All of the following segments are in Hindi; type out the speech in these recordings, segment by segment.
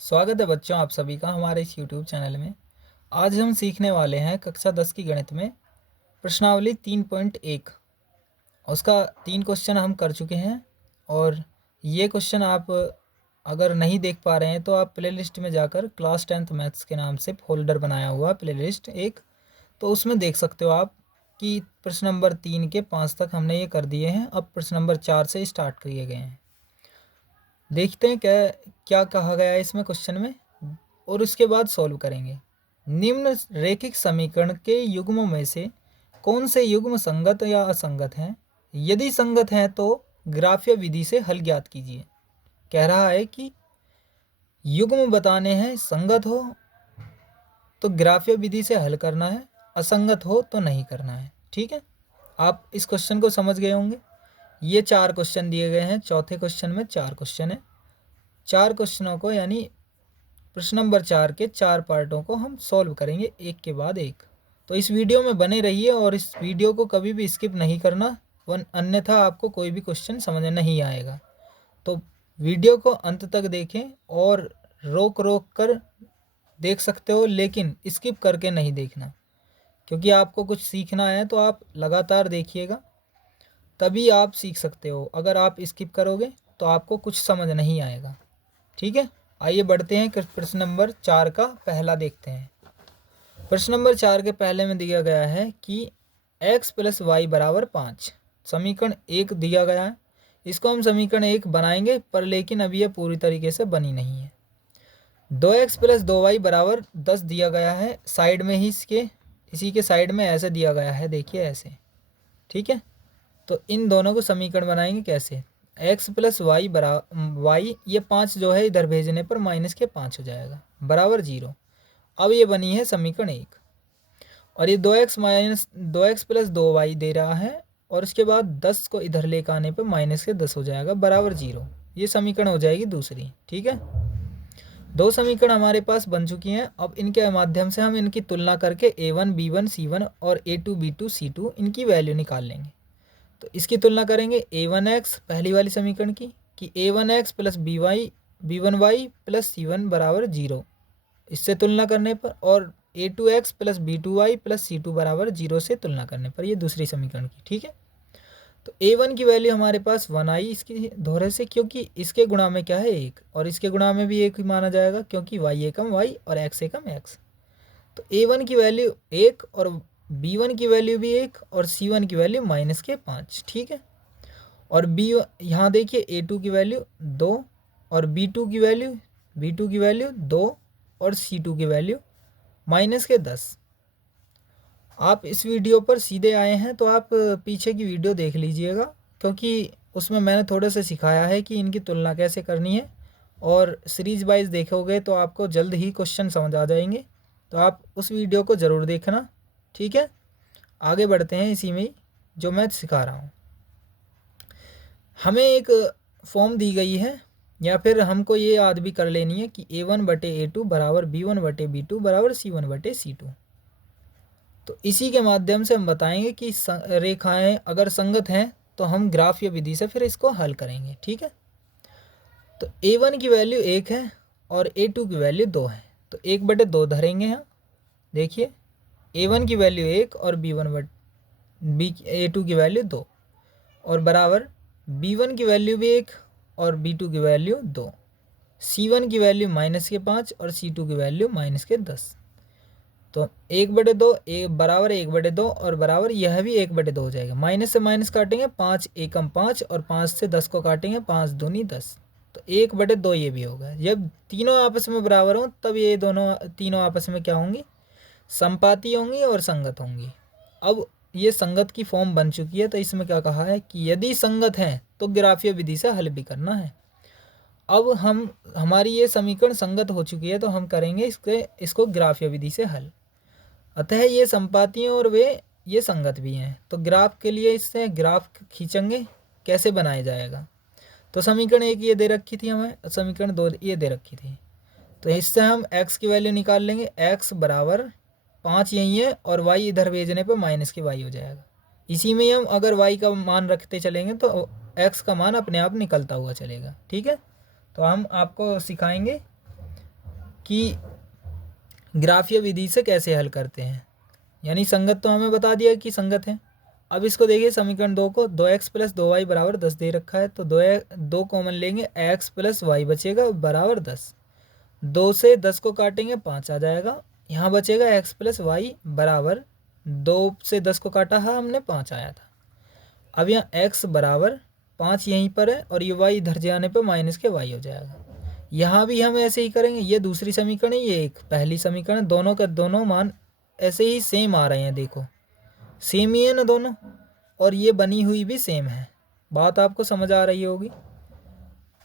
स्वागत है बच्चों आप सभी का हमारे इस YouTube चैनल में। आज हम सीखने वाले हैं कक्षा 10 की गणित में प्रश्नावली 3.1। उसका 3 क्वेश्चन हम कर चुके हैं और ये क्वेश्चन आप अगर नहीं देख पा रहे हैं तो आप प्लेलिस्ट में जाकर क्लास 10th मैथ्स के नाम से फोल्डर बनाया हुआ प्लेलिस्ट एक, तो उसमें देख सकते हो आप कि प्रश्न नंबर 3 के 5 तक हमने ये कर दिए हैं। अब प्रश्न नंबर 4 से स्टार्ट किए गए हैं। देखते हैं क्या क्या कहा गया है इसमें क्वेश्चन में और उसके बाद सॉल्व करेंगे। निम्न रेखिक समीकरण के युग्मों में से कौन से युग्म संगत या असंगत हैं? यदि संगत हैं तो ग्राफ्य विधि से हल ज्ञात कीजिए। कह रहा है कि युग्म बताने हैं, संगत हो तो ग्राफ्य विधि से हल करना है, असंगत हो तो नहीं करना है। ठीक है, आप इस क्वेश्चन को समझ गए होंगे। ये 4 क्वेश्चन दिए गए हैं। चौथे क्वेश्चन में 4 क्वेश्चन है। 4 क्वेश्चनों को यानी प्रश्न नंबर 4 के 4 पार्टों को हम सॉल्व करेंगे एक के बाद एक। तो इस वीडियो में बने रहिए और इस वीडियो को कभी भी स्किप नहीं करना, वन अन्यथा आपको कोई भी क्वेश्चन समझ नहीं आएगा। तो वीडियो को अंत तक देखें और रोक रोक कर देख सकते हो, लेकिन स्किप करके नहीं देखना, क्योंकि आपको कुछ सीखना है तो आप लगातार देखिएगा, तभी आप सीख सकते हो। अगर आप स्किप करोगे तो आपको कुछ समझ नहीं आएगा। ठीक है, आइए बढ़ते हैं। प्रश्न नंबर 4 का पहला देखते हैं। प्रश्न नंबर 4 के पहले में दिया गया है कि x + y = 5। समीकरण 1 दिया गया है। इसको हम समीकरण 1 बनाएंगे, पर लेकिन अभी यह पूरी तरीके से बनी नहीं है। 2x + 2y = 10 दिया गया है। साइड में ही इसी के साइड में ऐसे दिया गया है, देखिए ऐसे। ठीक है, तो इन दोनों को समीकरण बनाएंगे कैसे? x + y ये 5 जो है इधर भेजने पर -5 हो जाएगा बराबर 0। अब ये बनी है समीकरण 1 और ये 2x + 2y दे रहा है और उसके बाद 10 को इधर लेकर आने पर -10 हो जाएगा बराबर 0। ये समीकरण हो जाएगी दूसरी। ठीक है, 2 समीकरण हमारे पास बन चुकी हैं। अब इनके माध्यम से हम इनकी तुलना करके a1 b1 c1 और a2 b2 c2 इनकी वैल्यू निकाल लेंगे। तो इसकी तुलना करेंगे a1x पहली वाली समीकरण की कि a1x + b1y + c1 = 0, इससे तुलना करने पर, और a2x + b2y + c2 = 0 से तुलना करने पर, ये दूसरी समीकरण की। ठीक है, तो a1 की वैल्यू हमारे पास 1 आई इसकी दोहरे से, क्योंकि इसके गुणा में क्या है 1 और इसके गुणा में भी 1 ही माना जाएगा, क्योंकि y एकम y और x एकम x। तो a1 की वैल्यू 1 और b1 की वैल्यू भी 1 और c1 की वैल्यू -5। ठीक है, और यहाँ देखिए a2 की वैल्यू 2 और b2 की वैल्यू 2 और c2 की वैल्यू -10। आप इस वीडियो पर सीधे आए हैं तो आप पीछे की वीडियो देख लीजिएगा, क्योंकि उसमें मैंने थोड़े से सिखाया है कि इनकी तुलना कैसे करनी है, और सीरीज वाइज देखोगे तो आपको जल्द ही क्वेश्चन समझ आ जाएंगे। तो आप उस वीडियो को ज़रूर देखना। ठीक है, आगे बढ़ते हैं इसी में ही जो मैं सिखा रहा हूँ। हमें एक फॉर्म दी गई है, या फिर हमको ये याद भी कर लेनी है कि a1/a2 = b1/b2 = c1/c2। तो इसी के माध्यम से हम बताएंगे कि रेखाएं अगर संगत हैं तो हम ग्राफ्य विधि से फिर इसको हल करेंगे। ठीक है, तो a1 की वैल्यू 1 है और a2 की वैल्यू 2 है, तो 1/2 धरेंगे यहाँ। देखिए a1 की वैल्यू 1 और a2 की वैल्यू 2 और बराबर b1 की वैल्यू भी 1 और b2 की वैल्यू 2, c1 की वैल्यू -5 और c2 की वैल्यू -10। तो 1/2 बराबर 1/2 और बराबर यह भी 1/2 हो जाएगा। माइनस से माइनस काटेंगे 5 एकम 5 और 5 से 10 को काटेंगे 5 दूनी 10, तो 1/2 ये भी होगा। जब तीनों आपस में बराबर हों तब ये तीनों आपस में क्या होंगी? संपाती होंगी और संगत होंगी। अब ये संगत की फॉर्म बन चुकी है, तो इसमें क्या कहा है कि यदि संगत हैं तो ग्राफीय विधि से हल भी करना है। अब हमारी ये समीकरण संगत हो चुकी है तो हम करेंगे इसको ग्राफीय विधि से हल। अतः ये संपाती हैं और ये संगत भी हैं, तो ग्राफ के लिए इससे ग्राफ खींचेंगे। कैसे बनाया जाएगा? तो समीकरण 1 ये दे रखी थी हमें, समीकरण 2 ये दे रखी थी, तो इससे हम x की वैल्यू निकाल लेंगे। x = 5 यही है और y इधर भेजने पर -y हो जाएगा। इसी में हम अगर y का मान रखते चलेंगे तो x का मान अपने आप निकलता हुआ चलेगा। ठीक है, तो हम आपको सिखाएंगे कि ग्राफीय विधि से कैसे हल करते हैं। यानी संगत तो हमें बता दिया कि संगत है। अब इसको देखिए समीकरण 2 को 2x प्लस 2y बराबर 10 दे रखा है, तो 2 कॉमन लेंगे, x प्लस वाई बचेगा बराबर 10। 2 से 10 को काटेंगे 5 आ जाएगा, यहाँ बचेगा x प्लस वाई बराबर 2 से 10 को काटा है हमने 5 आया था। अब यहाँ x बराबर 5 यहीं पर है और ये y इधर जाने पर माइनस के y हो जाएगा। यहाँ भी हम ऐसे ही करेंगे, ये दूसरी समीकरण है, ये एक पहली समीकरण, दोनों का दोनों मान ऐसे ही सेम आ रहे हैं, देखो सेम ही है ना दोनों, और ये बनी हुई भी सेम है। बात आपको समझ आ रही होगी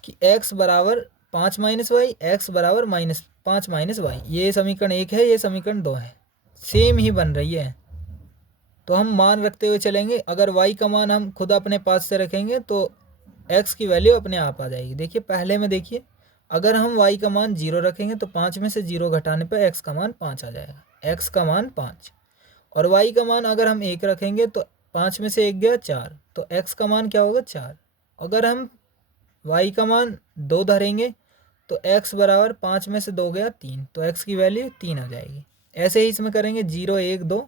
कि x बराबर 5 माइनस वाई, एक्स बराबर -5 माइनस वाई, ये समीकरण 1 है, ये समीकरण 2 है, सेम ही बन रही है। तो हम मान रखते हुए चलेंगे, अगर y का मान हम खुद अपने पास से रखेंगे तो x की वैल्यू अपने आप आ जाएगी। देखिए पहले में देखिए, अगर हम y का मान 0 रखेंगे तो 5 में से 0 घटाने पर x का मान 5 आ जाएगा, x का मान 5। और y का मान अगर हम 1 रखेंगे तो 5 में से 1 गया 4, तो x का मान क्या होगा 4। अगर हम y का मान 2 धरेंगे तो x बराबर 5 में से 2 गया 3, तो x की वैल्यू 3 आ जाएगी। ऐसे ही इसमें करेंगे 0 1 2,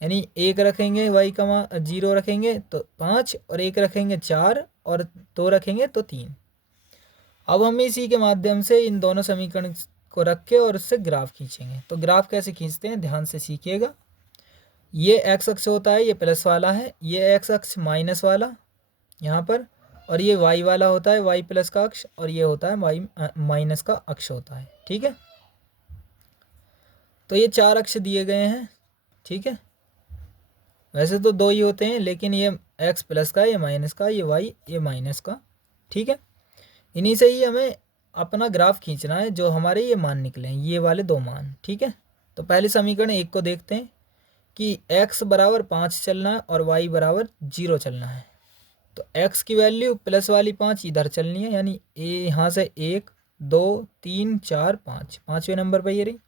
यानी 1 रखेंगे y का मान 0 रखेंगे तो 5, और 1 रखेंगे 4, और 2 रखेंगे तो 3। अब हम इसी के माध्यम से इन दोनों समीकरण को रख के और उससे ग्राफ खींचेंगे। तो ग्राफ कैसे खींचते हैं ध्यान से सीखिएगा। ये x अक्ष होता है, ये प्लस वाला है, ये x अक्ष माइनस वाला यहाँ पर, और ये y वाला होता है y प्लस का अक्ष, और ये होता है y माइनस का अक्ष होता है। ठीक है, तो ये 4 अक्ष दिए गए हैं। ठीक है, वैसे तो 2 ही होते हैं, लेकिन ये x प्लस का, ये माइनस का, ये y, ये माइनस का। ठीक है, इन्हीं से ही हमें अपना ग्राफ खींचना है, जो हमारे ये मान निकले हैं, ये वाले 2 मान। ठीक है, तो पहले समीकरण 1 को देखते हैं कि x बराबर 5 चलना है और y बराबर 0 चलना है। तो x की वैल्यू प्लस वाली 5 इधर चलनी है, यानी यहाँ से 1 2 3 4 5, 5वें नंबर पर ये रही।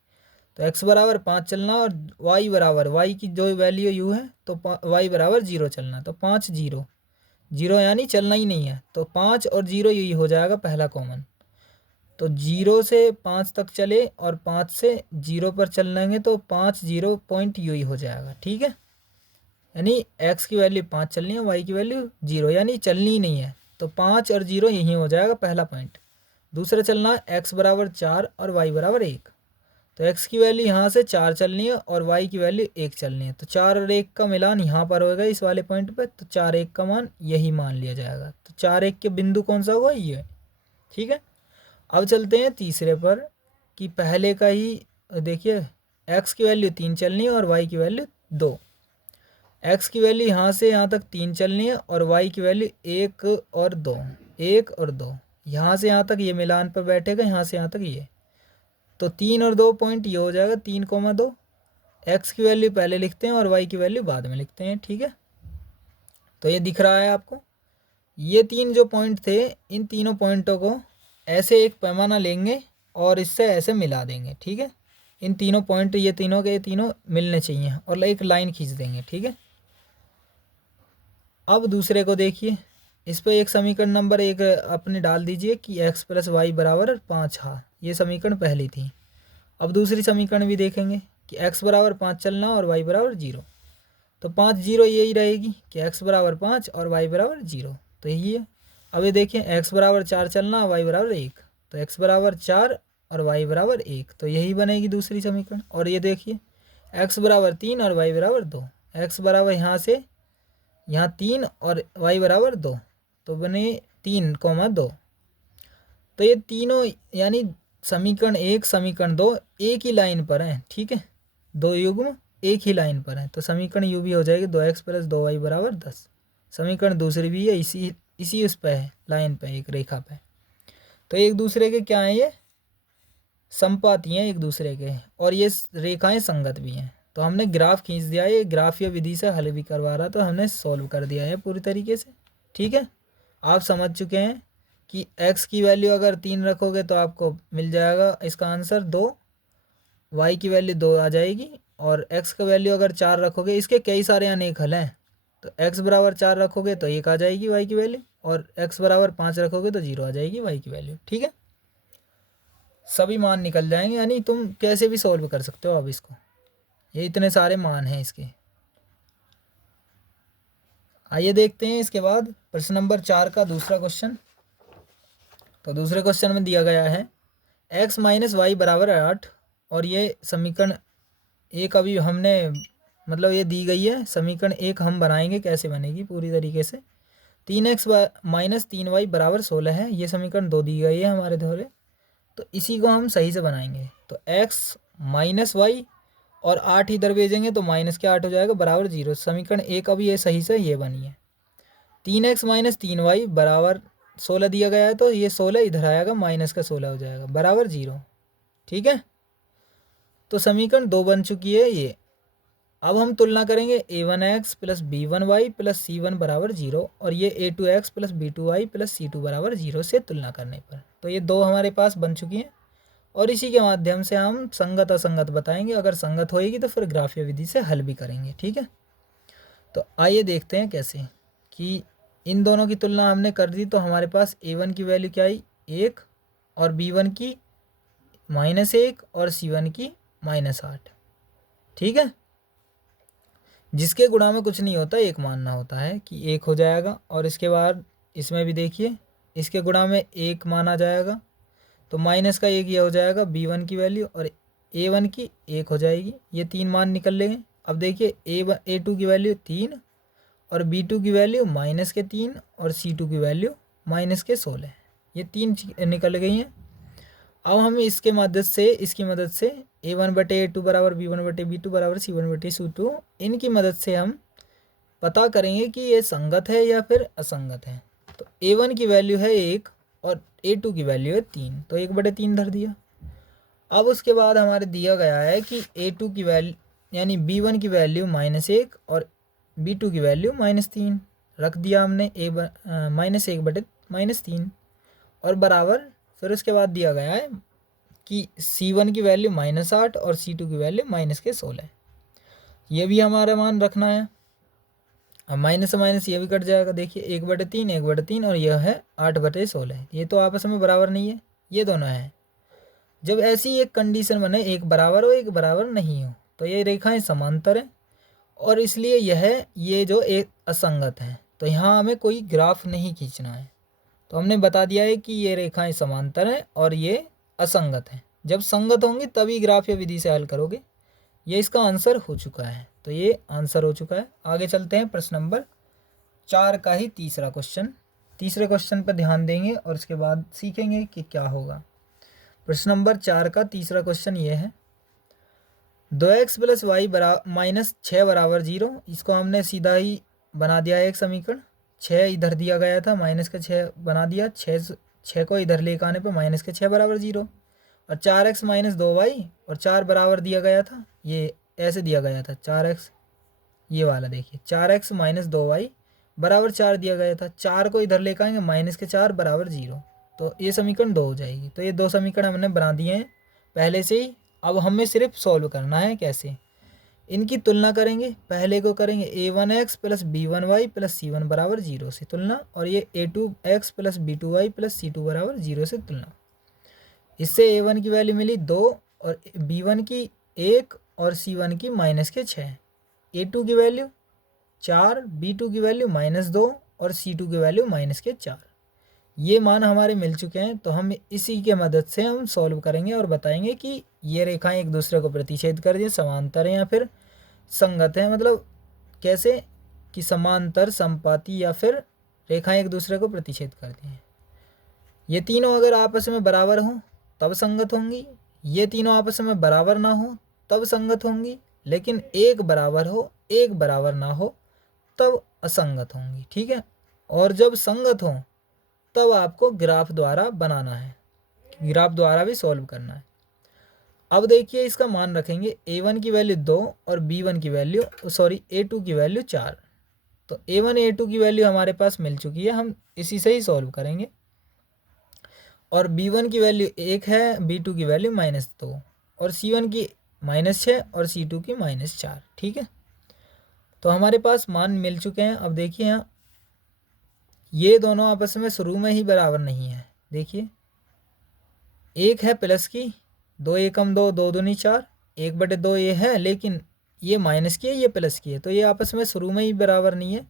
तो x बराबर 5 चलना, और y बराबर, y की जो वैल्यू u है तो y बराबर 0 चलना। तो 5 0 0 यानी चलना ही नहीं है, तो 5 और 0 यही हो जाएगा पहला कॉमन। तो 0 से 5 तक चले और 5 से 0 पर चल लेंगे तो 5 0 पॉइंट यू ही हो जाएगा। ठीक है, यानी x की वैल्यू 5 चलनी है, y की वैल्यू 0, यानी चलनी ही नहीं है, तो 5 और 0 यही हो जाएगा पहला पॉइंट। दूसरा चलना है x बराबर 4 और y बराबर 1, तो x की वैल्यू यहाँ से 4 चलनी है और y की वैल्यू 1 चलनी है। तो 4 और 1 का मिलान यहाँ पर होगा इस वाले पॉइंट पे, तो 4 1 का मान यही मान लिया जाएगा। तो 4 1 के बिंदु कौन सा होगा, ये। ठीक है, अब चलते हैं तीसरे पर कि पहले का ही देखिए, x की वैल्यू 3 चलनी है और y की वैल्यू 2। x की वैल्यू यहाँ से यहाँ तक 3 चलनी है और y की वैल्यू 1 और 2, 1 और 2, यहाँ से यहाँ तक ये मिलान पर बैठेगा, यहाँ से यहाँ तक ये। तो 3 और 2 पॉइंट ये हो जाएगा 3,2। x की वैल्यू पहले लिखते हैं और y की वैल्यू बाद में लिखते हैं। ठीक है, तो ये दिख रहा है आपको, ये 3 जो पॉइंट थे, इन तीनों पॉइंटों को ऐसे एक पैमाना लेंगे और इससे ऐसे मिला देंगे। ठीक है, इन तीनों पॉइंट, ये तीनों के तीनों मिलने चाहिए और एक लाइन खींच देंगे। ठीक है, अब दूसरे को देखिए, इस पर एक समीकरण नंबर 1 अपने डाल दीजिए कि x प्लस वाई बराबर 5। हाँ, ये समीकरण पहली थी। अब दूसरी समीकरण भी देखेंगे कि x बराबर 5 चलना और y बराबर 0, तो 5 0 यही रहेगी कि x बराबर 5 और y बराबर 0, तो यही है। अब ये देखें, x बराबर 4 चलना, y बराबर 1, तो x बराबर 4 और y बराबर 1, तो यही बनेगी दूसरी समीकरण। और ये देखिए, x बराबर 3 और y बराबर 2, x बराबर यहाँ से यहाँ 3 और y बराबर 2, तो बने 3,2। तो ये तीनों यानी समीकरण 1 समीकरण 2 एक ही लाइन पर हैं। ठीक है, 2 युग्म एक ही लाइन पर हैं, तो समीकरण यू भी हो जाएगी 2x प्लस 2y बराबर 10। समीकरण दूसरी भी है, इसी उस पर है, लाइन पे, एक रेखा पे। तो एक दूसरे के क्या हैं, ये संपाती हैं एक दूसरे के, और ये रेखाएं संगत भी हैं। तो हमने ग्राफ खींच दिया है, ये ग्राफीय विधि से हल भी करवा रहा, तो हमने सॉल्व कर दिया है पूरी तरीके से। ठीक है, आप समझ चुके हैं कि x की वैल्यू अगर 3 रखोगे तो आपको मिल जाएगा इसका आंसर 2, y की वैल्यू 2 आ जाएगी, और x का वैल्यू अगर 4 रखोगे, इसके कई सारे अनेक हल हैं, तो x बराबर 4 रखोगे तो 1 आ जाएगी y की वैल्यू, और x बराबर 5 रखोगे तो 0 आ जाएगी y की वैल्यू। ठीक है, सभी मान निकल जाएंगे, यानी तुम कैसे भी सॉल्व कर सकते हो अब इसको, ये इतने सारे मान हैं इसके। आइए देखते हैं इसके बाद प्रश्न नंबर 4 का दूसरा क्वेश्चन। तो दूसरे क्वेश्चन में दिया गया है x माइनस वाई बराबर 8, और ये समीकरण एक अभी हमने मतलब ये दी गई है, समीकरण एक हम बनाएंगे, कैसे बनेगी पूरी तरीके से। 3x माइनस 3y बराबर 16 है, ये समीकरण 2 दी गई है हमारे द्वारा, तो इसी को हम सही से बनाएंगे। तो x माइनस वाई और 8 इधर भेजेंगे तो माइनस के 8 हो जाएगा बराबर 0। समीकरण एक अभी ये सही से ये बनी है। 3x माइनस 3y बराबर 16 दिया गया है, तो ये 16 इधर आएगा, माइनस का 16 हो जाएगा बराबर 0। ठीक है, तो समीकरण 2 बन चुकी है ये। अब हम तुलना करेंगे a1x plus b1y plus c1 बराबर 0 और ये a2x plus b2y plus c2 बराबर 0 से तुलना करने पर। तो ये दो हमारे पास बन चुकी हैं, और इसी के माध्यम से हम संगत असंगत बताएंगे। अगर संगत होएगी तो फिर ग्राफीय विधि से हल भी करेंगे। ठीक है, तो आइए देखते हैं कैसे कि इन दोनों की तुलना हमने कर दी, तो हमारे पास a1 की वैल्यू क्या आई 1 और b1 की -1 और c1 की -8। ठीक है, जिसके गुणा में कुछ नहीं होता एक मानना होता है कि 1 हो जाएगा, और इसके बाद इसमें भी देखिए इसके गुणा में 1 माना जाएगा, तो माइनस का 1 ये हो जाएगा b1 की वैल्यू, और a1 की 1 हो जाएगी, ये 3 मान निकल लेंगे। अब देखिए a2 की वैल्यू 3 और b2 की वैल्यू -3 और c2 की वैल्यू -16, ये 3 निकल गई हैं। अब हम इसके इसकी मदद से a1/a2 बराबर b1/b2 बराबर c1/c2, इनकी मदद से हम पता करेंगे कि ये संगत है या फिर असंगत है। तो a1 की वैल्यू है 1 और a2 की वैल्यू है 3, तो 1/3 धर दिया। अब उसके बाद हमारे दिया गया है कि a2 की वैल्यू यानी b1 की वैल्यू -1 और b2 की वैल्यू -3 रख दिया हमने, -1/-3 और बराबर। फिर उसके बाद दिया गया है कि c1 की वैल्यू -8 और c2 की वैल्यू -16, ये भी हमारा मान रखना है। अब माइनस से माइनस ये भी कट जाएगा, देखिए 1/3 1/3 और यह है 8/16, ये तो आपस में बराबर नहीं है, ये दोनों है। जब ऐसी एक कंडीशन बने एक बराबर हो एक बराबर नहीं हो, तो ये रेखाएं समांतर हैं, और इसलिए ये जो एक असंगत है, तो यहाँ हमें कोई ग्राफ नहीं खींचना है। तो हमने बता दिया है कि ये रेखाएं समांतर हैं और ये असंगत हैं। जब संगत होंगी तभी ग्राफीय विधि से हल करोगे। ये इसका आंसर हो चुका है, तो ये आंसर हो चुका है। आगे चलते हैं प्रश्न नंबर 4 का ही तीसरा क्वेश्चन। तीसरे क्वेश्चन पर ध्यान देंगे और उसके बाद सीखेंगे कि क्या होगा। प्रश्न नंबर 4 का तीसरा क्वेश्चन ये है 2x प्लस वाई -6 बराबर 0। इसको हमने सीधा ही बना दिया है एक समीकरण। 6 इधर दिया गया था, माइनस का 6 बना दिया, 6 को इधर लेकर आने पर -6 बराबर 0, और 4x - 2y और 4 बराबर दिया गया था, ये ऐसे दिया गया था 4x, ये वाला देखिए 4x - 2y बराबर 4 दिया गया था, 4 को इधर लेकर आएंगे -4 बराबर 0, तो ये समीकरण 2 हो जाएगी। तो ये दो समीकरण हमने बना दिए हैं पहले से ही। अब हमें सिर्फ सॉल्व करना है कैसे, इनकी तुलना करेंगे। पहले को करेंगे a1x plus b1y plus c1 बराबर 0 से तुलना, और ये a2x plus b2y plus c2 बराबर 0 से तुलना। इससे a1 की वैल्यू मिली 2 और b1 की 1 और c1 की -6, a2 की वैल्यू 4, b2 की वैल्यू -2 और c2 की वैल्यू -4। ये मान हमारे मिल चुके हैं, तो हम इसी के मदद से हम सॉल्व करेंगे और बताएंगे कि ये रेखाएं एक दूसरे को प्रतिच्छेद कर रही समांतर हैं या फिर संगत हैं। मतलब कैसे कि समांतर संपाती या फिर रेखाएं एक दूसरे को प्रतिच्छेद करती हैं। ये तीनों अगर आपस में बराबर हों तब संगत होंगी, ये तीनों आपस में बराबर ना हो तब संगत होंगी, लेकिन एक बराबर हो एक बराबर ना हो तब असंगत होंगी। ठीक है, और जब संगत हो तब आपको ग्राफ द्वारा बनाना है, ग्राफ द्वारा भी सॉल्व करना है। अब देखिए इसका मान रखेंगे a1 की वैल्यू 2 और b1 की वैल्यू a2 की वैल्यू 4। तो a1 a2 की वैल्यू हमारे पास मिल चुकी है, हम इसी से ही सॉल्व करेंगे। और b1 की वैल्यू 1 है, b2 की वैल्यू -2 और c1 की -6 और c2 की -4। ठीक है, तो हमारे पास मान मिल चुके हैं। अब देखिए यहाँ ये दोनों आपस में शुरू में ही बराबर नहीं है, देखिए एक है प्लस की, 2 एकम 2, 2 दूनी 4, 1/2 ये है, लेकिन ये माइनस की है, ये प्लस की है, तो ये आपस में शुरू में ही बराबर नहीं है,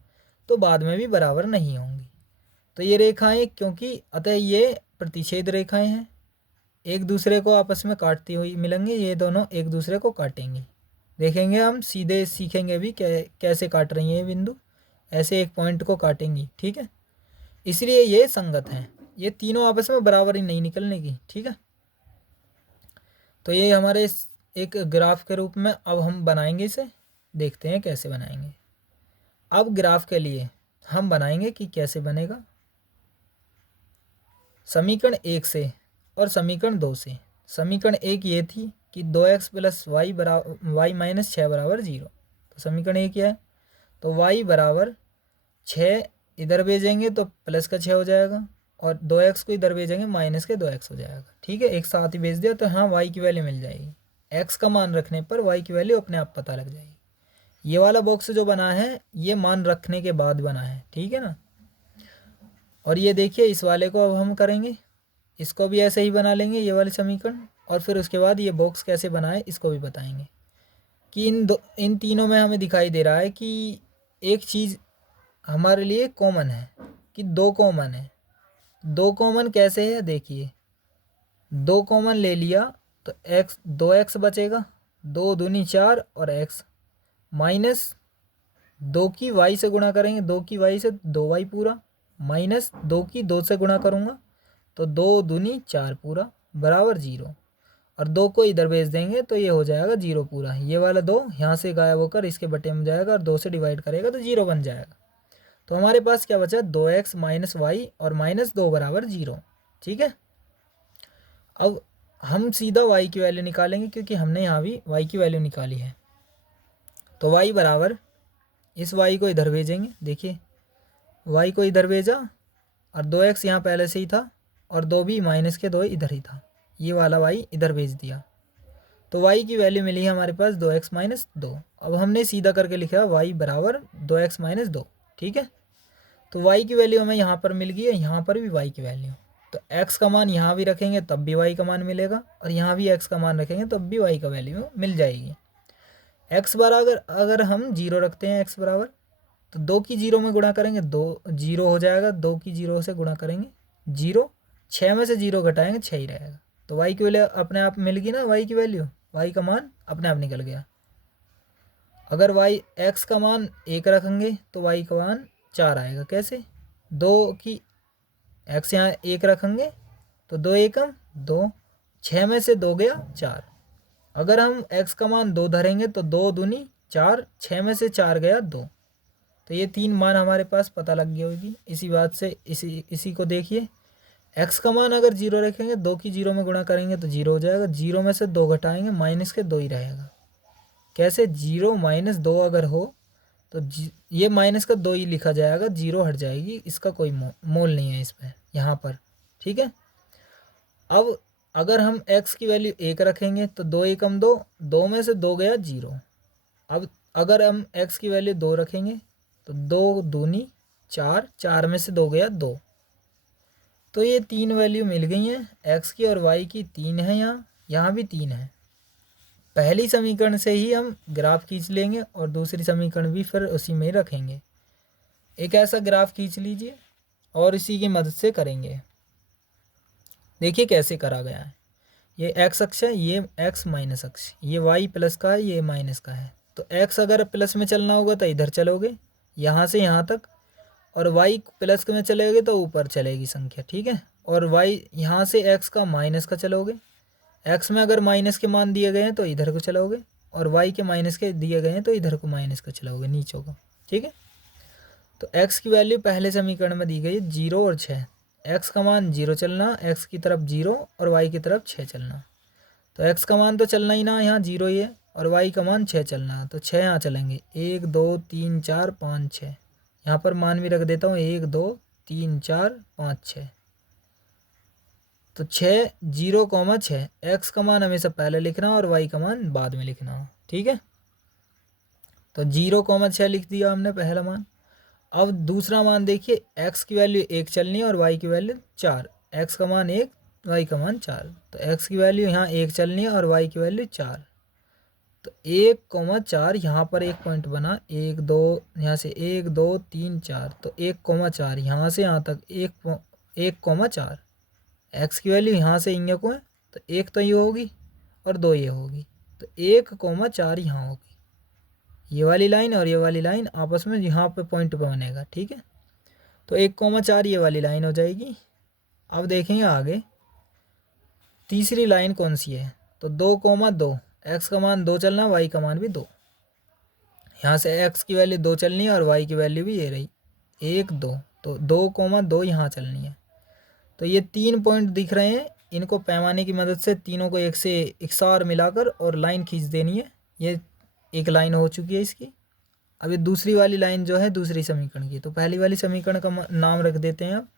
तो बाद में भी बराबर नहीं होंगी। तो ये रेखाएं, क्योंकि अतः ये प्रतिच्छेद रेखाएं हैं, एक दूसरे को आपस में काटती हुई मिलेंगे, ये दोनों एक दूसरे को काटेंगी। देखेंगे हम, सीधे सीखेंगे भी कैसे काट रही हैं ये बिंदु, ऐसे एक पॉइंट को काटेंगी, ठीक है। इसलिए ये संगत हैं, ये तीनों आपस में बराबर ही नहीं निकलने की, ठीक है। तो ये हमारे एक ग्राफ के रूप में अब हम बनाएंगे इसे, देखते हैं कैसे बनाएंगे। अब ग्राफ के लिए हम बनाएंगे कि कैसे बनेगा, समीकरण 1 से और समीकरण 2 से। समीकरण 1 ये थी कि 2x प्लस वाई बराबर वाई माइनस 6 बराबर 0। तो समीकरण 1 क्या है, तो y बराबर 6 इधर भेजेंगे तो प्लस का 6 हो जाएगा, और 2x को इधर भेजेंगे माइनस के 2x हो जाएगा, ठीक है। एक साथ ही भेज दिया तो हाँ y की वैल्यू मिल जाएगी। x का मान रखने पर y की वैल्यू अपने आप पता लग जाएगी। ये वाला बॉक्स जो बना है ये मान रखने के बाद बना है, ठीक है ना। और ये देखिए, इस वाले को अब हम करेंगे, इसको भी ऐसे ही बना लेंगे ये वाले समीकरण, और फिर उसके बाद ये बॉक्स कैसे बनाए इसको भी बताएंगे कि इन तीनों में हमें दिखाई दे रहा है कि एक चीज़ हमारे लिए कॉमन है, कि 2 कॉमन है। 2 कॉमन कैसे है, देखिए 2 कॉमन ले लिया तो x 2x बचेगा, 2 दूनी 4 और x माइनस 2 की y से गुणा करेंगे, 2 की y से 2y पूरा, माइनस 2 की 2 से गुणा करूँगा तो 2 दूनी 4 पूरा बराबर 0, और 2 को इधर भेज देंगे तो ये हो जाएगा 0 पूरा। ये वाला 2 यहाँ से गायब होकर इसके बटे में जाएगा और 2 से डिवाइड करेगा तो 0 बन जाएगा। तो हमारे पास क्या बचा, 2x माइनस वाई और माइनस 2 बराबर 0, ठीक है। अब हम सीधा y की वैल्यू निकालेंगे, क्योंकि हमने यहाँ भी y की वैल्यू निकाली है। तो y बराबर, इस y को इधर भेजेंगे, देखिए y को इधर भेजा और 2x यहाँ पहले से ही था, और 2 भी माइनस के 2 इधर ही था, ये वाला y इधर भेज दिया, तो y की वैल्यू मिली है हमारे पास 2x माइनस 2। अब हमने सीधा करके लिखा y बराबर 2x माइनस 2, ठीक है। तो y की वैल्यू हमें यहाँ पर मिल गई है, यहाँ पर भी y की वैल्यू, तो x का मान यहाँ भी रखेंगे तब भी y का मान मिलेगा, और यहाँ भी x का मान रखेंगे तब भी y का वैल्यू मिल जाएगी। x बराबर अगर हम 0 रखते हैं, x बराबर तो 2 की 0 में गुणा करेंगे 2 0 हो जाएगा, 2 की 0 से गुणा करेंगे 0, 6 में से 0 घटाएंगे 6 ही रहेगा, तो y की वैल्यू अपने आप मिल गई ना, y की वैल्यू, y का मान अपने आप निकल गया। अगर x का मान 1 रखेंगे तो y का मान 4 आएगा, कैसे, 2 की x यहाँ 1 रखेंगे तो 2 एकम 2, 6 में से 2 गया 4। अगर हम x का मान 2 धरेंगे तो 2 दूनी 4, 6 में से 4 गया 2, तो ये 3 मान हमारे पास पता लग गई होगी। इसी बात से इसी को देखिए, x का मान अगर 0 रखेंगे, 2 की 0 में गुणा करेंगे तो 0 हो जाएगा, 0 में से 2 घटाएंगे माइनस के 2 ही रहेगा, कैसे, 0 माइनस 2 अगर हो तो ये माइनस का 2 ही लिखा जाएगा, 0 हट जाएगी, इसका कोई मोल नहीं है इसमें यहाँ पर, ठीक है। अब अगर हम x की वैल्यू 1 रखेंगे तो 2 एकम 2, 2 में से 2 गया 0। अब अगर हम x की वैल्यू 2 रखेंगे तो 2 दूनी 4, 4 में से 2 गया 2, तो ये 3 वैल्यू मिल गई हैं, x की और y की 3 है, यहाँ भी 3 है। पहली समीकरण से ही हम ग्राफ खींच लेंगे और दूसरी समीकरण भी फिर उसी में रखेंगे। एक ऐसा ग्राफ खींच लीजिए और इसी की मदद से करेंगे। देखिए कैसे करा गया है, ये x अक्ष है, ये x माइनस अक्ष, ये y प्लस का है, ये माइनस का है। तो x अगर प्लस में चलना होगा तो इधर चलोगे यहाँ से यहाँ तक, और y प्लस में चलोगे तो ऊपर चलेगी संख्या, ठीक है। और y यहाँ से x का माइनस का चलोगे, x में अगर माइनस के मान दिए गए हैं तो इधर को चलाओगे, और y के माइनस के दिए गए हैं तो इधर को माइनस का चलाओगे, नीचे का, ठीक है। तो x की वैल्यू पहले समीकरण में दी गई है 0 और 6, x का मान 0 चलना, x की तरफ 0 और y की तरफ 6 चलना। तो x का मान तो चलना ही ना, यहाँ 0 ही है, और y का मान 6 चलना, तो 6 यहाँ चलेंगे, 1 2 3 4 5 6, यहाँ पर मान भी रख देता हूँ, 1 2 3 4 5 6, तो 6 0, 6, x का मान हमेशा पहले लिखना और y का मान बाद में लिखना, ठीक है। तो 0, 6 लिख दिया हमने पहला मान। अब दूसरा मान देखिए, x की वैल्यू 1 चलनी है और y की वैल्यू 4, x का मान 1, वाई का मान 4। तो एक्स की वैल्यू यहाँ 1 चलनी है और वाई की वैल्यू 4। तो 1,4 यहाँ पर एक पॉइंट बना, 1 2, यहाँ से 1 2 3 4, तो 1,4 यहाँ से यहाँ तक 1,4। एक्स की वैल्यू यहाँ से इंगे को है, तो 1 तो ये होगी और 2 ये होगी, तो 1,4 यहाँ होगी। ये वाली लाइन और ये वाली लाइन आपस में यहाँ पे पॉइंट पे बनेगा, ठीक है। तो 1,4 ये वाली लाइन हो जाएगी। अब देखेंगे आगे तीसरी लाइन कौन सी है, तो 2,2, एक्स का मान 2 चलना, वाई का मान भी 2। यहाँ से एक्स की वैल्यू 2 चलनी है और वाई की वैल्यू भी ये रही 1 2, तो 2,2 यहाँ चलनी है। तो ये 3 पॉइंट दिख रहे हैं, इनको पैमाने की मदद से तीनों को एक से इकसार मिलाकर और लाइन खींच देनी है। ये एक लाइन हो चुकी है इसकी। अब ये दूसरी वाली लाइन जो है दूसरी समीकरण की, तो पहली वाली समीकरण का नाम रख देते हैं। अब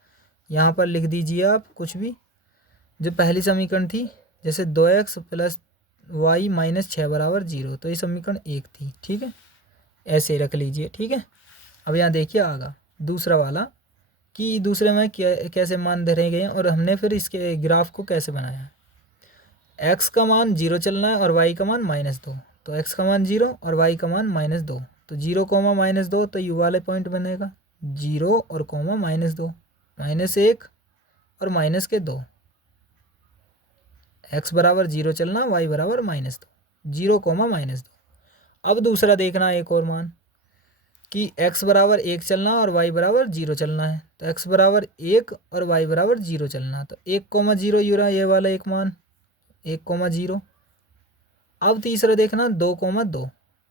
यहाँ पर लिख दीजिए आप कुछ भी। जो पहली समीकरण थी, जैसे 2x + y - 6 = 0, तो ये समीकरण 1 थी, ठीक है। ऐसे रख लीजिए, ठीक है। अब यहाँ देखिए आगा दूसरा वाला कि दूसरे में कैसे मान धरे गए हैं और हमने फिर इसके ग्राफ को कैसे बनाया है। एक्स का मान 0 चलना है और वाई का मान -2, तो एक्स का मान 0 और वाई का मान -2, तो 0, -2, तो यू वाले पॉइंट बनेगा 0 और -2, -1 और -2। एक्स बराबर 0 चलना, वाई बराबर -2, 0, -2। अब दूसरा देखना एक और मान कि x बराबर 1 चलना और y बराबर 0 चलना है, तो x बराबर 1 और y बराबर 0 चलना, तो 1,0 यूरा ये वाला एक मान 1,0। अब तीसरा देखना 2,2,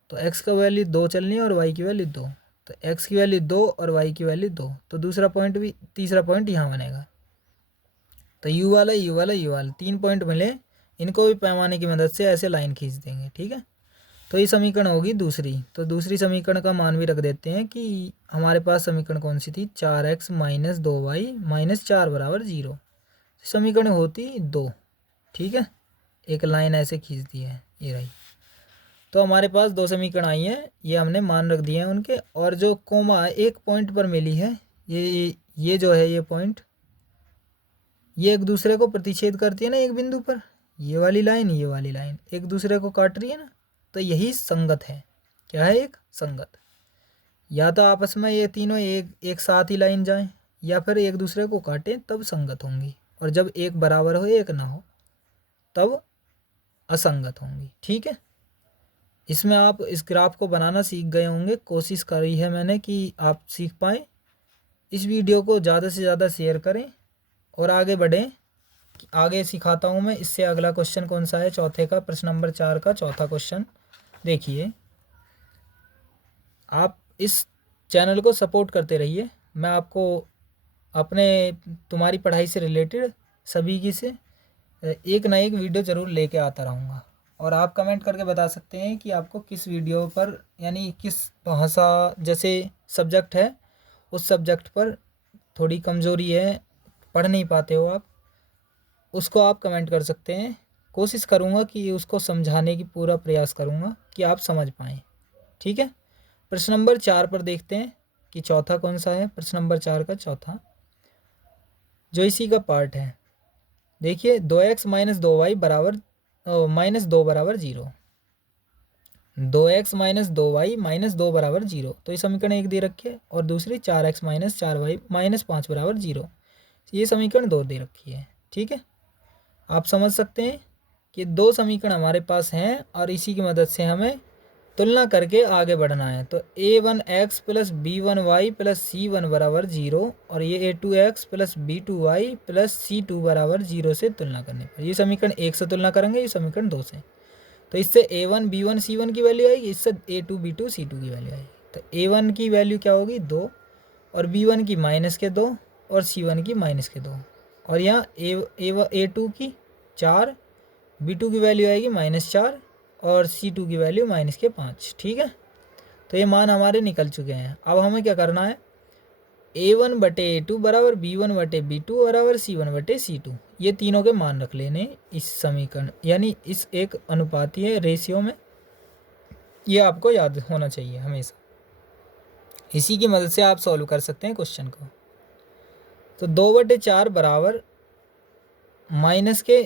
तो x का वैल्यू 2 चलनी है और y की वैल्यू 2, तो x की वैल्यू 2 और y की वैल्यू 2, तो दूसरा पॉइंट भी तीसरा पॉइंट यहाँ बनेगा। तो u वाला u वाला u वाला 3 पॉइंट मिले, इनको भी पैमाने की मदद से ऐसे लाइन खींच देंगे, ठीक है। तो ये समीकरण होगी दूसरी। तो दूसरी समीकरण का मान भी रख देते हैं कि हमारे पास समीकरण कौन सी थी, 4x - 2y - 4 = 0। समीकरण होती 2, ठीक है। एक लाइन ऐसे खींच दी है, ये रही। तो हमारे पास 2 समीकरण आई हैं, ये हमने मान रख दिए हैं उनके। और जो कोमा एक पॉइंट पर मिली है, ये जो है ये पॉइंट, ये एक दूसरे को प्रतिच्छेद करती है ना एक बिंदु पर। ये वाली लाइन एक दूसरे को काट रही है ना, तो यही संगत है। क्या है, एक संगत। या तो आपस में ये तीनों एक साथ ही लाइन जाएं, या फिर एक दूसरे को काटें, तब संगत होंगी। और जब एक बराबर हो एक ना हो तब असंगत होंगी, ठीक है। इसमें आप इस ग्राफ को बनाना सीख गए होंगे। कोशिश करी है मैंने कि आप सीख पाएँ। इस वीडियो को ज़्यादा से ज़्यादा शेयर करें और आगे बढ़ें। आगे सिखाता हूँ मैं। इससे अगला क्वेश्चन कौन सा है, चौथे का, प्रश्न नंबर 4 का चौथा क्वेश्चन देखिए। आप इस चैनल को सपोर्ट करते रहिए। मैं आपको तुम्हारी पढ़ाई से रिलेटेड सभी की से एक ना एक वीडियो ज़रूर लेके आता रहूँगा। और आप कमेंट करके बता सकते हैं कि आपको किस वीडियो पर, यानी किस भाषा, जैसे सब्जेक्ट है उस सब्जेक्ट पर थोड़ी कमज़ोरी है, पढ़ नहीं पाते हो आप, उसको आप कमेंट कर सकते हैं। कोशिश करूँगा कि उसको समझाने की पूरा प्रयास करूँगा कि आप समझ पाएँ, ठीक है। प्रश्न नंबर 4 पर देखते हैं कि चौथा कौन सा है। प्रश्न नंबर 4 का चौथा जो इसी का पार्ट है, देखिए 2x - 2y बराबर -2 = 0। 2x - 2y - 2 = 0, तो ये समीकरण एक दे रखी है। और दूसरी 4x - 4y - 5 = 0, ये समीकरण 2 दे रखी है, ठीक है। आप समझ सकते हैं कि 2 समीकरण हमारे पास हैं और इसी की मदद से हमें तुलना करके आगे बढ़ना है। तो a1x + b1y + c1 = 0 और ये a2x + b2y + c2 = 0 से तुलना करने पर, ये समीकरण 1 से तुलना करेंगे, ये समीकरण 2 से। तो इससे a1 b1 c1 की वैल्यू आएगी, इससे a2 b2 c2 की वैल्यू आएगी। तो a1 की वैल्यू क्या होगी, 2, और b1 की -2 और c1 की -2, और यहाँ a2 की 4, b2 की वैल्यू आएगी -4 और c2 की वैल्यू -5, ठीक है। तो ये मान हमारे निकल चुके हैं। अब हमें क्या करना है, a1/a2 = b1/b2 = c1/c2, ये तीनों के मान रख लेने इस समीकरण, यानी इस एक अनुपातीय रेशियो में। ये आपको याद होना चाहिए हमेशा। इसी की मदद से आप सॉल्व कर सकते हैं क्वेश्चन को। तो 2/4 बराबर माइनस के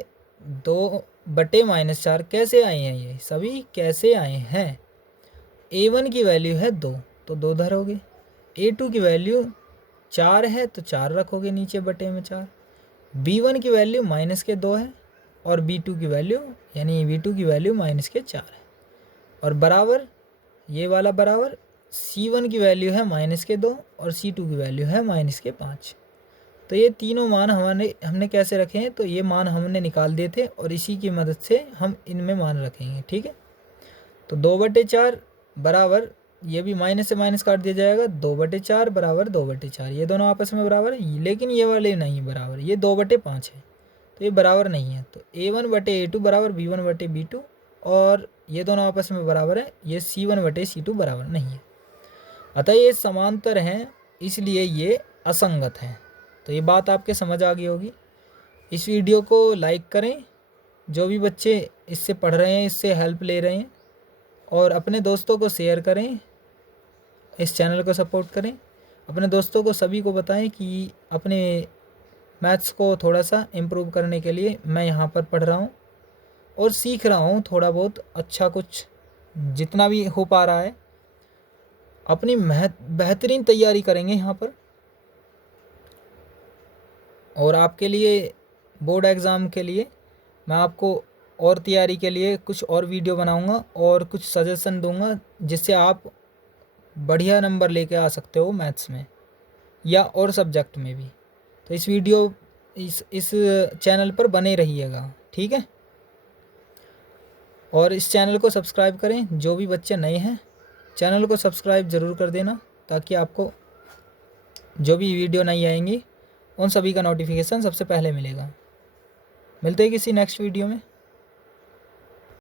2/-4 कैसे आए हैं, ये सभी कैसे आए हैं। A1 की वैल्यू है 2 तो 2 धरोगे, A2 की वैल्यू 4 है तो 4 रखोगे नीचे बटे में 4, B1 की वैल्यू -2 है और B2 की वैल्यू यानी V2 की वैल्यू -4 है, और बराबर ये वाला बराबर C1 की वैल्यू है -2 और C2 की वैल्यू है -5। तो ये तीनों मान हमने कैसे रखे हैं, तो ये मान हमने निकाल दिए थे और इसी की मदद से हम इनमें मान रखेंगे। ठीक है, तो 2/4 बराबर, ये भी माइनस से माइनस काट दिया जाएगा, 2/4 बराबर 2/4, ये दोनों आपस में बराबर है, लेकिन ये वाले नहीं बराबर, ये 2/5 है तो ये बराबर नहीं है। तो A1/A2 बराबर B1/B2 और ये दोनों आपस में बराबर है, ये C1/C2 बराबर नहीं है। अतः ये समांतर हैं, इसलिए ये असंगत हैं। तो ये बात आपके समझ आ गई होगी। इस वीडियो को लाइक करें, जो भी बच्चे इससे पढ़ रहे हैं, इससे हेल्प ले रहे हैं, और अपने दोस्तों को शेयर करें, इस चैनल को सपोर्ट करें, अपने दोस्तों को सभी को बताएं कि अपने मैथ्स को थोड़ा सा इम्प्रूव करने के लिए मैं यहाँ पर पढ़ रहा हूँ और सीख रहा हूँ थोड़ा बहुत अच्छा, कुछ जितना भी हो पा रहा है। अपनी बेहतरीन तैयारी करेंगे यहाँ पर, और आपके लिए बोर्ड एग्ज़ाम के लिए मैं आपको और तैयारी के लिए कुछ और वीडियो बनाऊंगा और कुछ सजेशन दूंगा, जिससे आप बढ़िया नंबर लेके आ सकते हो मैथ्स में या और सब्जेक्ट में भी। तो इस चैनल पर बने रहिएगा, ठीक है। और इस चैनल को सब्सक्राइब करें, जो भी बच्चे नए हैं चैनल को सब्सक्राइब ज़रूर कर देना, ताकि आपको जो भी वीडियो नई आएंगी उन सभी का नोटिफिकेशन सबसे पहले मिलेगा। मिलते हैं किसी नेक्स्ट वीडियो में।